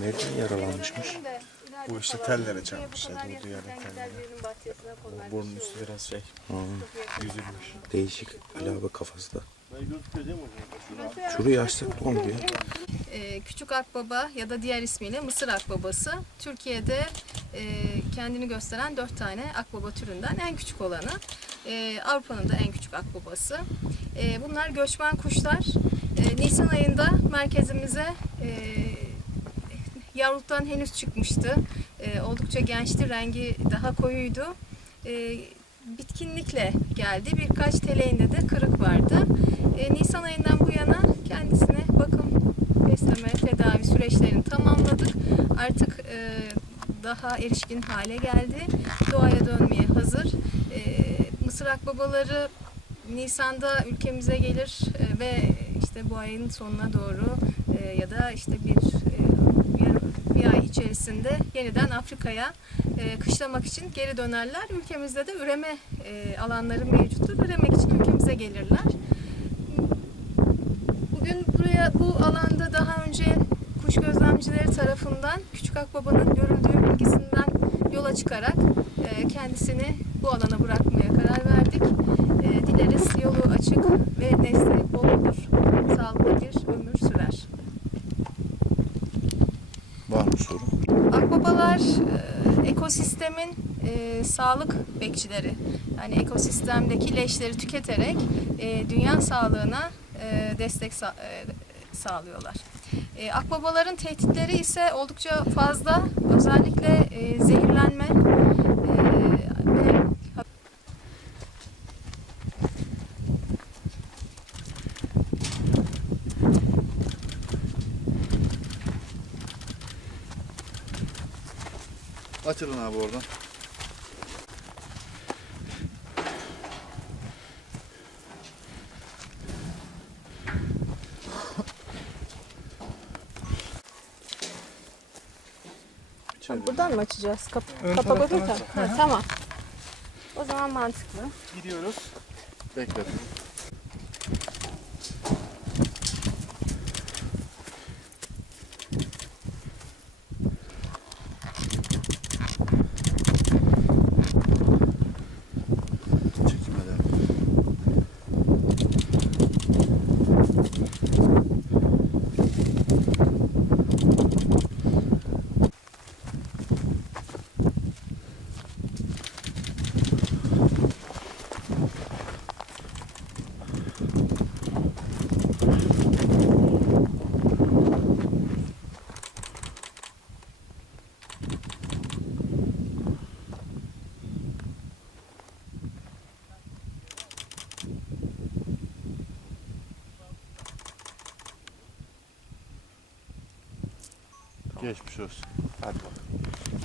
Nereden yaralanmışmış? Bu işte tellere çarpmışlar, durduğu yerde tellere. O burnun üstü biraz şey, yüzülmüş. Değişik. Ali abi kafası da. Şurayı açsak ne oldu ya? Ee, Küçük Akbaba ya da diğer ismiyle Mısır Akbabası Türkiye'de e, kendini gösteren dört tane akbaba türünden en küçük olanı. Ee, Avrupa'nın da en küçük akbabası. Ee, bunlar göçmen kuşlar. Ee, Nisan ayında merkezimize e, yavruluktan henüz çıkmıştı. Ee, oldukça gençti, rengi daha koyuydu. Ee, bitkinlikle geldi. Birkaç teleğinde de kırık vardı. Ee, Nisan ayından bu yana kendisine bakım, besleme, tedavi süreçlerini tamamladık. Artık e, daha erişkin hale geldi. Doğaya dönmeye hazır. E, Mısır akbabaları Nisan'da ülkemize gelir e, ve işte bu ayın sonuna doğru e, ya da işte bir e, bir, bir ay içerisinde yeniden Afrika'ya e, kışlamak için geri dönerler. Ülkemizde de üreme e, alanları mevcuttur. Üremek için ülkemize gelirler. Bugün buraya bu alanda daha önce kuş gözlemcileri tarafından Küçük Akbaba'nın görüldüğü bilgisinden yola çıkarak e, kendisini bu alana bırakmaya karar verdik. E, dileriz yolu açık ve nesli bol. Sağlıklı bir ömür sürer. Var mı sorun? Akbabalar e, ekosistemin e, sağlık bekçileri. Yani ekosistemdeki leşleri tüketerek e, dünya sağlığına e, destek sa- e, sağlıyorlar. E, akbabaların tehditleri ise oldukça fazla. Özellikle e, zehirlenme e, ve Açılın abi oradan. Buradan mı açacağız? Kap- kapak öbür taraf. Ha, tamam. O zaman mantıklı. Gidiyoruz. Bekle. Geçmiş olsun. Hadi bakalım.